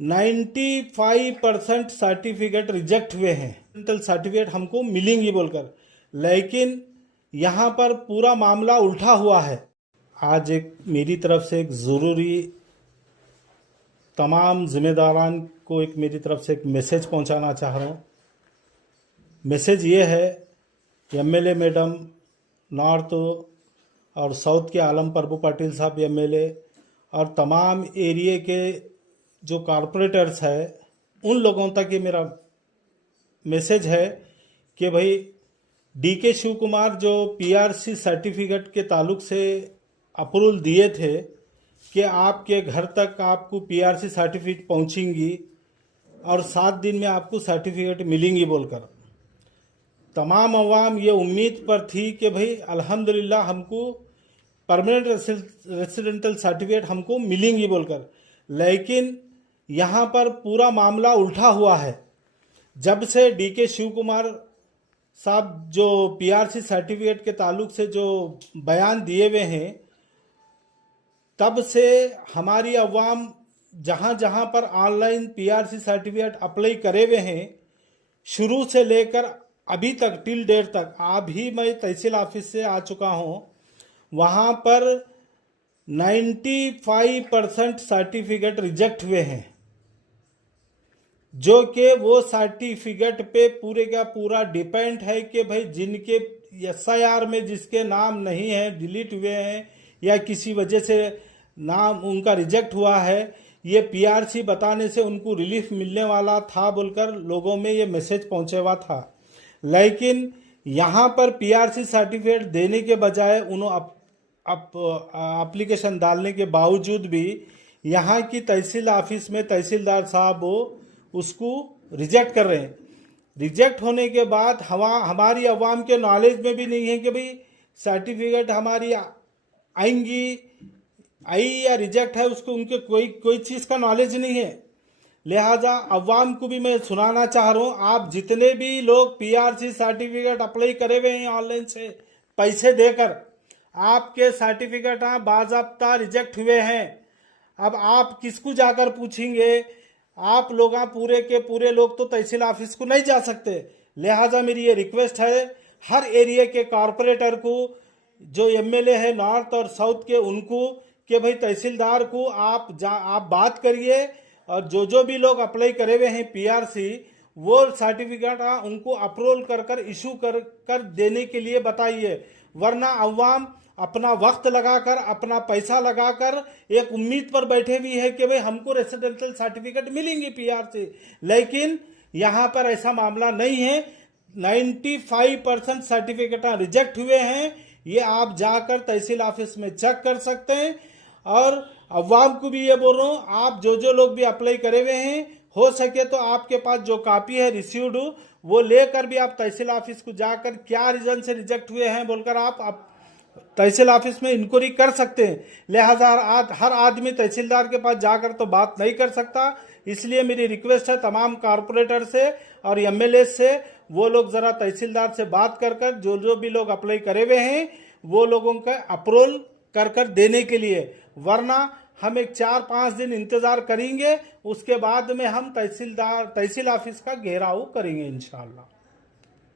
95% certificate reject हुए हैं। Dental certificate हमको मिलेंगी बोलकर, लेकिन यहाँ पर पूरा मामला उल्टा हुआ है। आज एक मेरी तरफ से एक ज़रूरी तमाम जिम्मेदारान को एक मेरी तरफ से एक मैसेज पहुँचाना चाह रहा हूँ। मैसेज ये है, एमएलए मैडम नॉर्थ और साउथ के आलम प्रभु पाटिल साहब एमएलए और तमाम एरिया के जो कॉरपोरेटर्स है, उन लोगों तक ये मेरा मैसेज है कि भाई डीके शिव कुमार जो पीआरसी सर्टिफिकेट के ताल्लुक से अप्रूवल दिए थे कि आपके घर तक आपको पीआरसी सर्टिफिकेट पहुंचेंगी और 7 दिन में आपको सर्टिफिकेट मिलेंगी बोलकर, तमाम अवाम ये उम्मीद पर थी कि भाई अल्हम्दुलिल्लाह हमको परमानेंट रेसिडेंटल सर्टिफिकेट हमको मिलेंगी बोलकर, लेकिन यहाँ पर पूरा मामला उल्टा हुआ है। जब से डीके शिव कुमार साहब जो पीआरसी सर्टिफिकेट के ताल्लुक से जो बयान दिए हुए हैं, तब से हमारी अवाम जहाँ जहाँ पर ऑनलाइन पीआरसी सर्टिफिकेट अप्लाई करे हुए हैं, शुरू से लेकर अभी तक टिल डेट तक, अभी मैं तहसील ऑफिस से आ चुका हूँ, वहाँ पर 95% सर्टिफिकेट रिजेक्ट हुए हैं, जो कि वो सर्टिफिकेट पे पूरे का पूरा डिपेंड है कि भाई जिनके एसआईआर में जिसके नाम नहीं है, डिलीट हुए हैं या किसी वजह से नाम उनका रिजेक्ट हुआ है, ये पीआरसी बताने से उनको रिलीफ मिलने वाला था बोलकर लोगों में ये मैसेज पहुंचे हुआ था। लेकिन यहाँ पर पीआरसी सर्टिफिकेट देने के बजाय उन्होंने एप्लीकेशन डालने के बावजूद भी यहाँ की तहसील ऑफिस में तहसीलदार साहब उसको रिजेक्ट कर रहे हैं। रिजेक्ट होने के बाद हमारी अवाम के नॉलेज में भी नहीं है कि भाई सर्टिफिकेट हमारी आई या रिजेक्ट है, उसको उनके कोई चीज़ का नॉलेज नहीं है। लिहाजा अवाम को भी मैं सुनाना चाह रहा हूँ, आप जितने भी लोग पीआरसी सर्टिफिकेट अप्लाई करे हुए हैं ऑनलाइन से पैसे देकर, आपके सर्टिफिकेट बाज़ाब्ता रिजेक्ट हुए हैं। अब आप किसको जाकर पूछेंगे? आप लोग पूरे के पूरे लोग तो तहसील ऑफिस को नहीं जा सकते। लिहाजा मेरी ये रिक्वेस्ट है हर एरिया के कॉरपोरेटर को, जो एमएलए है नॉर्थ और साउथ के, उनको कि भाई तहसीलदार को आप बात करिए और जो भी लोग अप्लाई करे हुए हैं पीआरसी, वो सर्टिफिकेट उनको अप्रूवल कर इशू कर देने के लिए बताइए। वरना अवाम अपना वक्त लगाकर, अपना पैसा लगाकर एक उम्मीद पर बैठे हुई है कि भाई हमको रेसिडेंशियल सर्टिफिकेट मिलेंगी पीआरसी, लेकिन यहाँ पर ऐसा मामला नहीं है। 95% सर्टिफिकेट रिजेक्ट हुए हैं, ये आप जाकर तहसील ऑफिस में चेक कर सकते हैं। और अवाम को भी ये बोल रहा हूँ, आप जो लोग भी अप्लाई करे हुए हैं, हो सके तो आपके पास जो कॉपी है रिसीव्ड, वो लेकर भी आप तहसील ऑफिस को जाकर क्या रीजन से रिजेक्ट हुए हैं बोलकर आप तहसील ऑफिस में इंक्वायरी कर सकते हैं। लिहाजा हर आदमी तहसीलदार के पास जाकर तो बात नहीं कर सकता, इसलिए मेरी रिक्वेस्ट है तमाम कॉरपोरेटर से और एमएलए से, वो लोग ज़रा तहसीलदार से बात कर जो भी लोग अप्लाई करे हुए हैं वो लोगों का अप्रूवल कर देने के लिए। वरना हम एक 4-5 दिन इंतज़ार करेंगे, उसके बाद में हम तहसील ऑफिस का घेराव करेंगे इंशाअल्लाह।